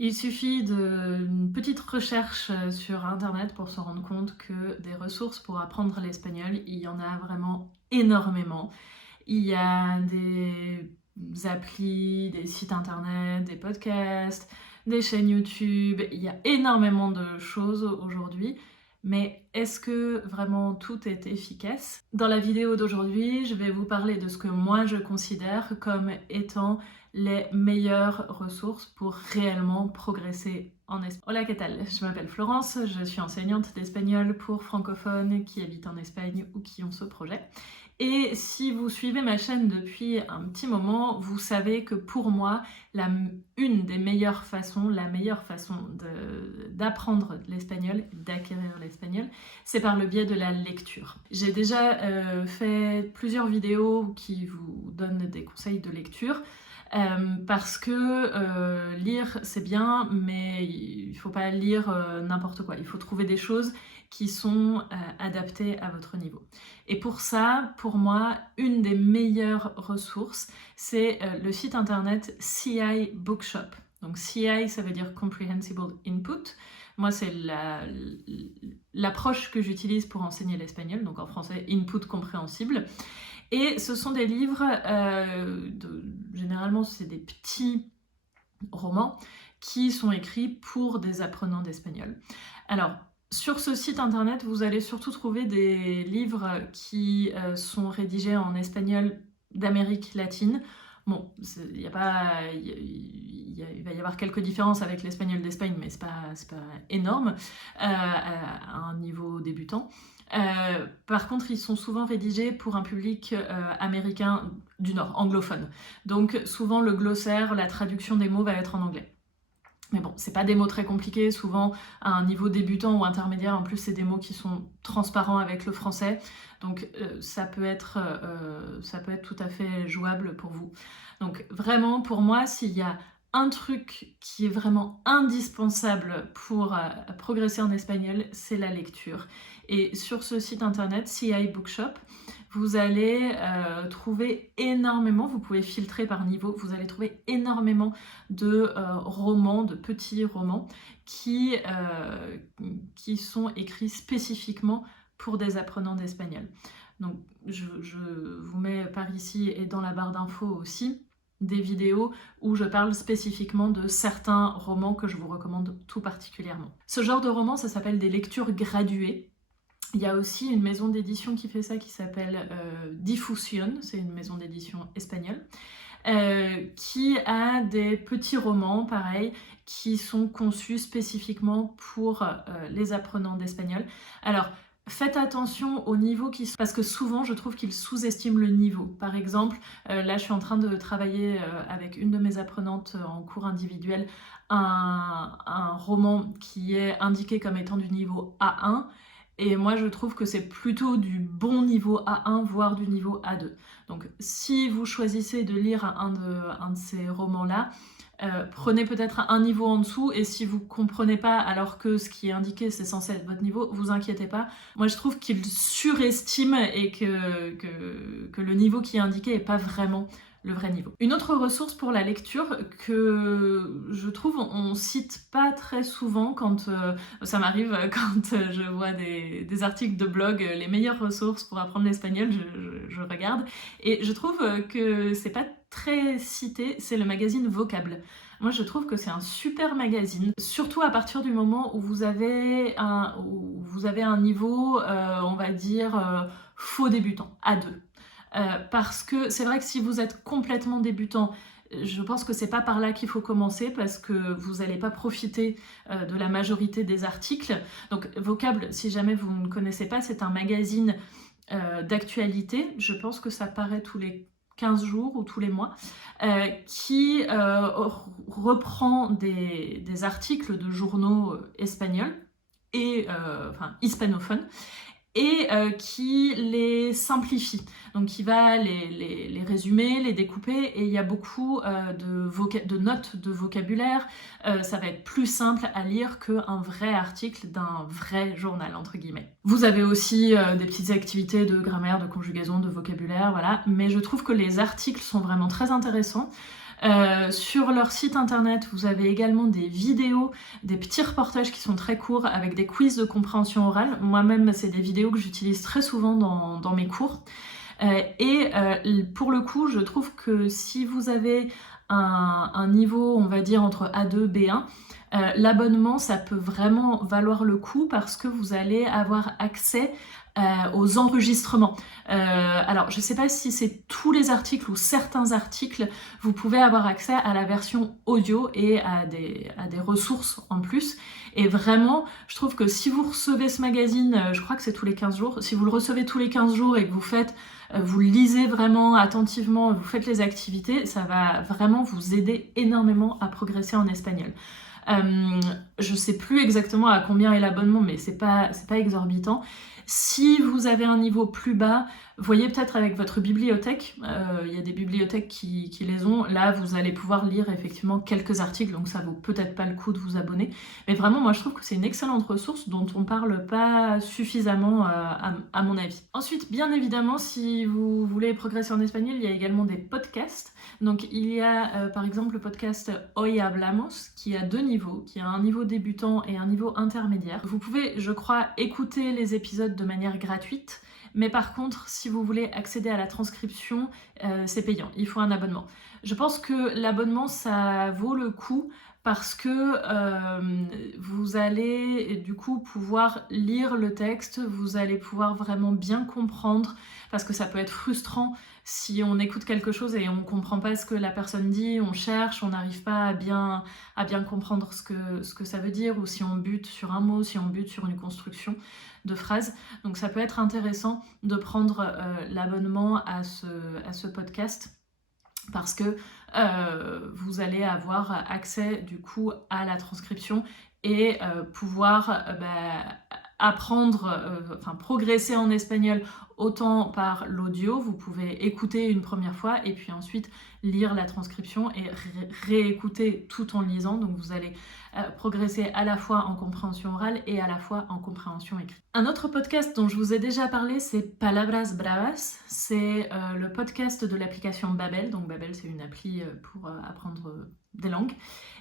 Il suffit d'une petite recherche sur internet pour se rendre compte que des ressources pour apprendre l'espagnol, il y en a vraiment énormément. Il y a des applis, des sites internet, des podcasts, des chaînes YouTube, il y a énormément de choses aujourd'hui. Mais est-ce que vraiment tout est efficace? Dans la vidéo d'aujourd'hui, je vais vous parler de ce que moi je considère comme étant les meilleures ressources pour réellement progresser en espagnol. Hola, ¿qué tal? Je m'appelle Florence, je suis enseignante d'espagnol pour francophones qui habitent en Espagne ou qui ont ce projet. Et si vous suivez ma chaîne depuis un petit moment, vous savez que pour moi, une des meilleures façons, la meilleure façon d'apprendre l'espagnol, d'acquérir l'espagnol, c'est par le biais de la lecture. J'ai déjà fait plusieurs vidéos qui vous donnent des conseils de lecture. Parce que lire c'est bien, mais il faut pas lire n'importe quoi. Il faut trouver des choses qui sont adaptées à votre niveau. Et pour ça, pour moi, une des meilleures ressources, c'est le site internet CI Bookshop. Donc CI, ça veut dire Comprehensible Input. Moi, c'est l'approche que j'utilise pour enseigner l'espagnol, donc en français, input compréhensible. Et ce sont des livres, généralement c'est des petits romans qui sont écrits pour des apprenants d'espagnol. Alors, sur ce site internet, vous allez surtout trouver des livres qui sont rédigés en espagnol d'Amérique latine. Bon, il va y avoir quelques différences avec l'espagnol d'Espagne, mais c'est pas énorme à un niveau débutant. Par contre, ils sont souvent rédigés pour un public américain du Nord, anglophone. Donc souvent le glossaire, la traduction des mots va être en anglais. Mais bon, c'est pas des mots très compliqués, souvent à un niveau débutant ou intermédiaire, en plus c'est des mots qui sont transparents avec le français, donc ça peut être tout à fait jouable pour vous. Donc vraiment, pour moi, s'il y a un truc qui est vraiment indispensable pour progresser en espagnol, c'est la lecture. Et sur ce site internet, CI Bookshop, vous allez trouver énormément, vous pouvez filtrer par niveau, vous allez trouver énormément de romans, de petits romans qui sont écrits spécifiquement pour des apprenants d'espagnol. Donc je vous mets par ici et dans la barre d'infos aussi des vidéos où je parle spécifiquement de certains romans que je vous recommande tout particulièrement. Ce genre de roman, ça s'appelle des lectures graduées. Il y a aussi une maison d'édition qui fait ça, qui s'appelle Difusión, c'est une maison d'édition espagnole, qui a des petits romans, pareil, qui sont conçus spécifiquement pour les apprenants d'espagnol. Alors, faites attention au niveau parce que souvent je trouve qu'ils sous-estiment le niveau. Par exemple, là je suis en train de travailler avec une de mes apprenantes en cours individuel un roman qui est indiqué comme étant du niveau A1. Et moi, je trouve que c'est plutôt du bon niveau A1, voire du niveau A2. Donc, si vous choisissez de lire un de ces romans-là, prenez peut-être un niveau en dessous, et si vous comprenez pas alors que ce qui est indiqué c'est censé être votre niveau, vous inquiétez pas. Moi je trouve qu'il surestime et que le niveau qui est indiqué est pas vraiment le vrai niveau. Une autre ressource pour la lecture que je trouve on cite pas très souvent quand ça m'arrive quand je vois des articles de blog, les meilleures ressources pour apprendre l'espagnol, je regarde, et je trouve que c'est pas très cité, c'est le magazine Vocable. Moi je trouve que c'est un super magazine, surtout à partir du moment où vous avez un niveau, on va dire, faux débutant, A2. Parce que c'est vrai que si vous êtes complètement débutant, je pense que c'est pas par là qu'il faut commencer, parce que vous n'allez pas profiter de la majorité des articles. Donc Vocable, si jamais vous ne connaissez pas, c'est un magazine d'actualité, je pense que ça paraît tous les 15 jours ou tous les mois, qui reprend des articles de journaux espagnols et hispanophones, et qui les simplifie. Donc qui va les résumer, les découper, et il y a beaucoup de notes de vocabulaire. Ça va être plus simple à lire qu'un vrai article d'un vrai journal, entre guillemets. Vous avez aussi des petites activités de grammaire, de conjugaison, de vocabulaire, voilà. Mais je trouve que les articles sont vraiment très intéressants. Sur leur site internet, vous avez également des vidéos, des petits reportages qui sont très courts avec des quiz de compréhension orale. Moi-même, c'est des vidéos que j'utilise très souvent dans mes cours. Pour le coup, je trouve que si vous avez un niveau, on va dire, entre A2 et B1, l'abonnement, ça peut vraiment valoir le coup parce que vous allez avoir accès aux enregistrements. Alors, je ne sais pas si c'est tous les articles ou certains articles, vous pouvez avoir accès à la version audio et à des ressources en plus. Et vraiment, je trouve que si vous recevez ce magazine, je crois que c'est tous les 15 jours, si vous le recevez tous les 15 jours et que vous le lisez vraiment attentivement, vous faites les activités, ça va vraiment vous aider énormément à progresser en espagnol. Je sais plus exactement à combien est l'abonnement, mais c'est pas exorbitant. Si vous avez un niveau plus bas, voyez peut-être avec votre bibliothèque, il y a des bibliothèques qui les ont, là vous allez pouvoir lire effectivement quelques articles, donc ça vaut peut-être pas le coup de vous abonner, mais vraiment moi je trouve que c'est une excellente ressource dont on parle pas suffisamment à mon avis. Ensuite, bien évidemment, si vous voulez progresser en espagnol, il y a également des podcasts. Donc il y a par exemple le podcast Hoy Hablamos qui a 2 niveaux, qui a un niveau débutant et un niveau intermédiaire. Vous pouvez, je crois, écouter les épisodes de manière gratuite, mais par contre, si vous voulez accéder à la transcription, c'est payant, il faut un abonnement. Je pense que l'abonnement, ça vaut le coup parce que vous allez du coup pouvoir lire le texte, vous allez pouvoir vraiment bien comprendre, parce que ça peut être frustrant si on écoute quelque chose et on ne comprend pas ce que la personne dit, on cherche, on n'arrive pas à bien comprendre ce que ça veut dire, ou si on bute sur un mot, si on bute sur une construction de phrase. Donc ça peut être intéressant de prendre l'abonnement à ce podcast parce que vous allez avoir accès du coup à la transcription et pouvoir apprendre, progresser en espagnol autant par l'audio, vous pouvez écouter une première fois et puis ensuite lire la transcription et réécouter tout en lisant, donc vous allez progresser à la fois en compréhension orale et à la fois en compréhension écrite. Un autre podcast dont je vous ai déjà parlé, c'est Palabras Bravas, c'est le podcast de l'application Babbel, donc Babbel c'est une appli pour apprendre des langues.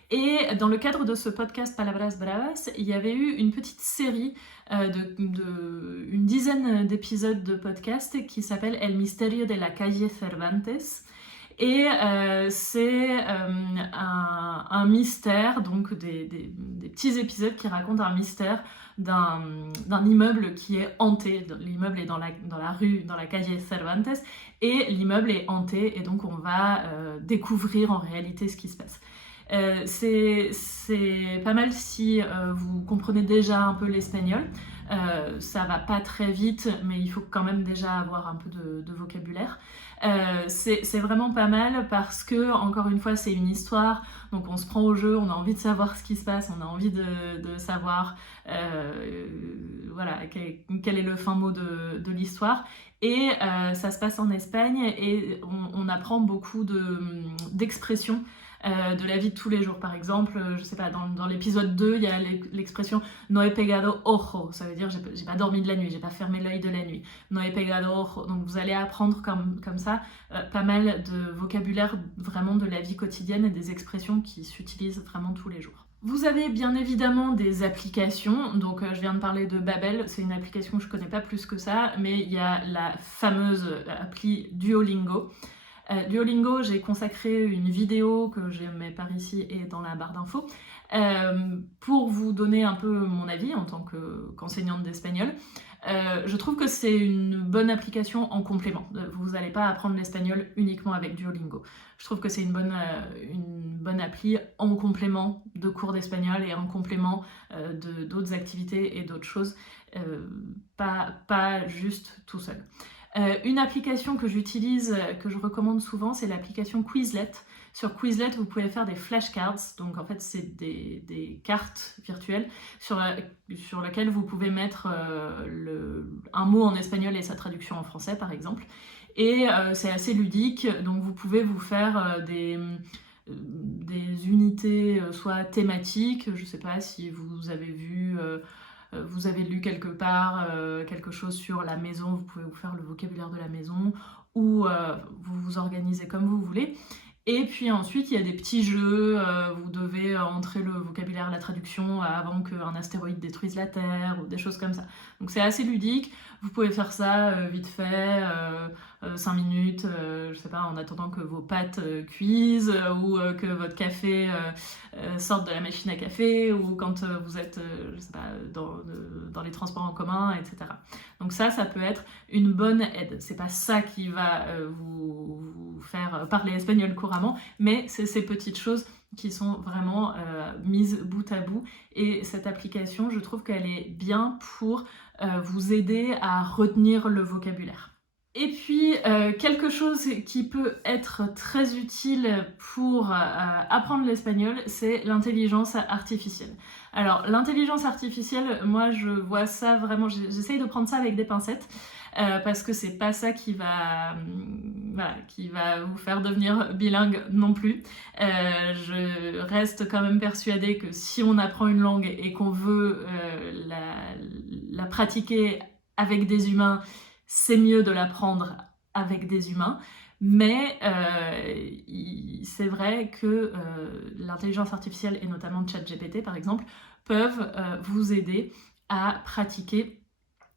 Et dans le cadre de ce podcast Palabras Bravas, il y avait eu une petite série une dizaine d'épisodes de podcast qui s'appelle El Misterio de la Calle Cervantes. Et c'est un mystère, donc des petits épisodes qui racontent un mystère d'un immeuble qui est hanté. L'immeuble est dans la rue, dans la Calle Cervantes, et l'immeuble est hanté, et donc on va découvrir en réalité ce qui se passe. C'est pas mal si vous comprenez déjà un peu l'espagnol. Ça va pas très vite, mais il faut quand même déjà avoir un peu de vocabulaire. C'est vraiment pas mal parce que, encore une fois, c'est une histoire, donc on se prend au jeu, on a envie de savoir ce qui se passe, on a envie de savoir quel est le fin mot de l'histoire. Et ça se passe en Espagne et on apprend beaucoup d'expressions de la vie de tous les jours. Par exemple, je sais pas, dans l'épisode 2, il y a l'expression no he pegado ojo, ça veut dire j'ai pas dormi de la nuit, j'ai pas fermé l'œil de la nuit. No he pegado ojo. Donc vous allez apprendre comme ça pas mal de vocabulaire vraiment de la vie quotidienne et des expressions qui s'utilisent vraiment tous les jours. Vous avez bien évidemment des applications, donc je viens de parler de Babbel, c'est une application que je connais pas plus que ça, mais il y a la fameuse appli Duolingo. Duolingo, j'ai consacré une vidéo que je mets par ici et dans la barre d'infos pour vous donner un peu mon avis en tant qu'enseignante d'espagnol. Je trouve que c'est une bonne application en complément. Vous n'allez pas apprendre l'espagnol uniquement avec Duolingo. Je trouve que c'est une bonne appli en complément de cours d'espagnol et en complément d'autres activités et d'autres choses, pas juste tout seul. Une application que j'utilise, que je recommande souvent, c'est l'application Quizlet. Sur Quizlet, vous pouvez faire des flashcards, donc en fait c'est des cartes virtuelles sur lesquelles vous pouvez mettre un mot en espagnol et sa traduction en français par exemple. Et c'est assez ludique, donc vous pouvez vous faire des unités soit thématiques, je ne sais pas si vous avez vu... vous avez lu quelque part quelque chose sur la maison, vous pouvez vous faire le vocabulaire de la maison ou vous vous organisez comme vous voulez. Et puis ensuite, il y a des petits jeux, vous devez entrer le vocabulaire, la traduction avant qu'un astéroïde détruise la Terre, ou des choses comme ça. Donc c'est assez ludique, vous pouvez faire ça vite fait, 5 minutes, je sais pas, en attendant que vos pâtes cuisent, ou que votre café sorte de la machine à café, ou quand vous êtes, je sais pas, dans les transports en commun, etc. Donc ça peut être une bonne aide. C'est pas ça qui va vous faire parler espagnol couramment, mais c'est ces petites choses qui sont vraiment mises bout à bout. Et cette application, je trouve qu'elle est bien pour vous aider à retenir le vocabulaire. Et puis, quelque chose qui peut être très utile pour apprendre l'espagnol, c'est l'intelligence artificielle. Alors, l'intelligence artificielle, moi, je vois ça vraiment, j'essaye de prendre ça avec des pincettes, parce que c'est pas ça qui va vous faire devenir bilingue non plus. Je reste quand même persuadée que si on apprend une langue et qu'on veut la pratiquer avec des humains, c'est mieux de l'apprendre avec des humains, mais c'est vrai que l'intelligence artificielle, et notamment ChatGPT par exemple, peuvent vous aider à pratiquer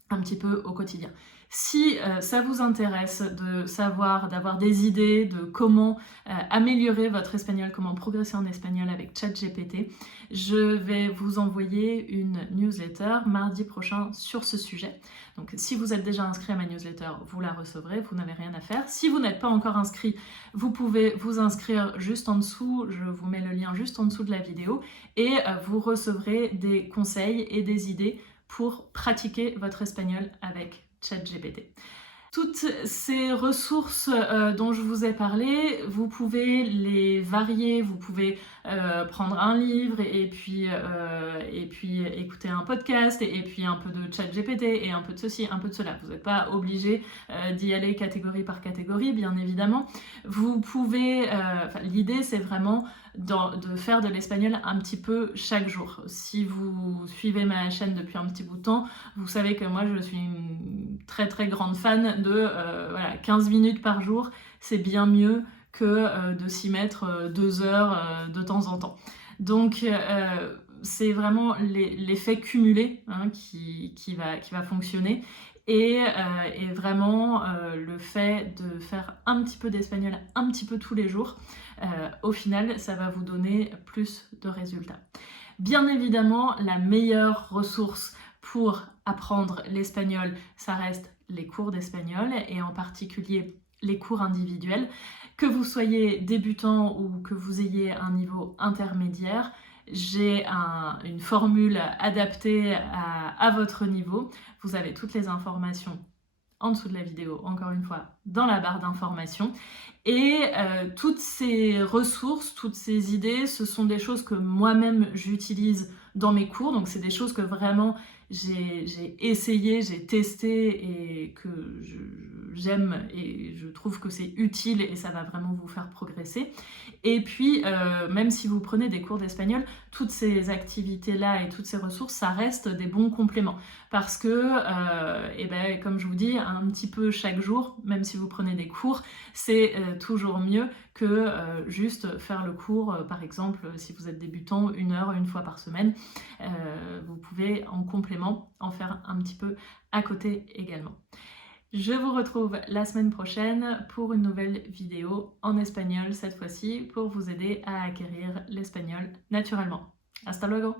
un petit peu au quotidien. Si ça vous intéresse de savoir, d'avoir des idées de comment améliorer votre espagnol, comment progresser en espagnol avec ChatGPT, je vais vous envoyer une newsletter mardi prochain sur ce sujet. Donc si vous êtes déjà inscrit à ma newsletter, vous la recevrez, vous n'avez rien à faire. Si vous n'êtes pas encore inscrit, vous pouvez vous inscrire juste en dessous, je vous mets le lien juste en dessous de la vidéo, et vous recevrez des conseils et des idées pour pratiquer votre espagnol avec ChatGPT. Toutes ces ressources dont je vous ai parlé, vous pouvez les varier, vous pouvez prendre un livre et puis écouter un podcast et puis un peu de ChatGPT et un peu de ceci, un peu de cela. Vous n'êtes pas obligé d'y aller catégorie par catégorie, bien évidemment. Vous pouvez, l'idée c'est vraiment de faire de l'espagnol un petit peu chaque jour. Si vous suivez ma chaîne depuis un petit bout de temps, vous savez que moi je suis une très très grande fan de 15 minutes par jour, c'est bien mieux que de s'y mettre 2 heures de temps en temps. Donc c'est vraiment l'effet cumulé qui va fonctionner. Et vraiment le fait de faire un petit peu d'espagnol un petit peu tous les jours, au final ça va vous donner plus de résultats. Bien évidemment, la meilleure ressource pour apprendre l'espagnol, ça reste les cours d'espagnol, et en particulier les cours individuels. Que vous soyez débutant ou que vous ayez un niveau intermédiaire, j'ai une formule adaptée à votre niveau. Vous avez toutes les informations en dessous de la vidéo, encore une fois, dans la barre d'informations. Et toutes ces ressources, toutes ces idées, ce sont des choses que moi-même j'utilise dans mes cours. Donc c'est des choses que vraiment j'ai essayé, j'ai testé et que j'aime et je trouve que c'est utile et ça va vraiment vous faire progresser. Et puis, même si vous prenez des cours d'espagnol, toutes ces activités-là et toutes ces ressources, ça reste des bons compléments. Parce que, comme je vous dis, un petit peu chaque jour, même si vous prenez des cours, c'est toujours mieux que juste faire le cours, par exemple, si vous êtes débutant, 1 heure, 1 fois par semaine. Vous pouvez en complément en faire un petit peu à côté également. Je vous retrouve la semaine prochaine pour une nouvelle vidéo en espagnol cette fois-ci pour vous aider à acquérir l'espagnol naturellement. Hasta luego!